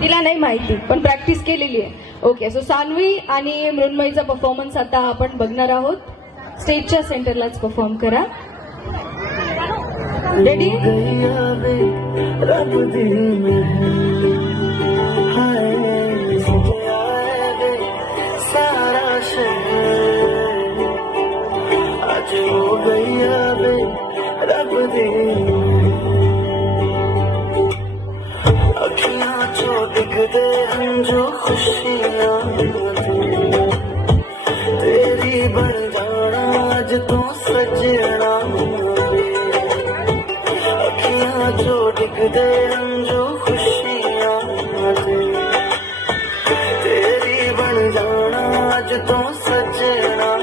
तिला नाही माहिती पण प्रॅक्टिस केलेली आहे. ओके, सो सान्वी आणि मृण्मयीचा परफॉर्मन्स आता आपण बघणार आहोत. स्टेजच्या सेंटरलाच परफॉर्म करा. रेडी? आज हो गया बे रब दी अखियां जो दिखदे हम जो खुशियां तेरी बन जाना आज तो सजना अखियां जो दिखदे हम जो खुशियां तेरी बन जाना आज तो सजना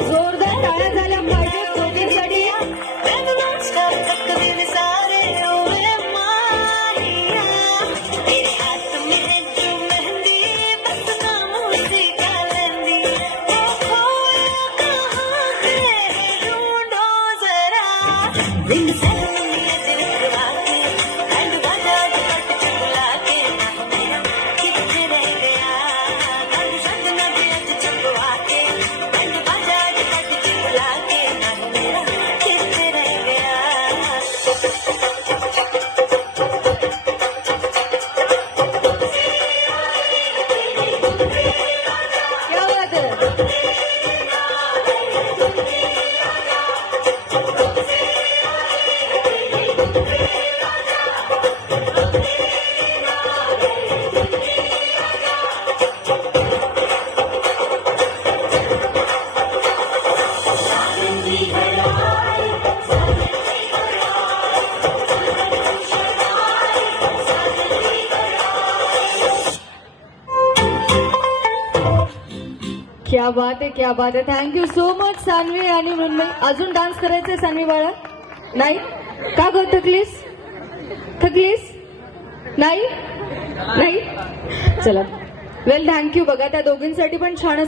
जोरदार टाळ्या झाल्या पाहिजे दोघींसाठी. क्या बात है, क्या बात है. थँक्यू सो मच सान्वी आणि मृण्मयी. अजून डान्स करायचंय सान्वी बाळा? नाही का ग? थकलीस नाही? चला, वेल थँक्यू. बघा त्या दोघींसाठी पण छान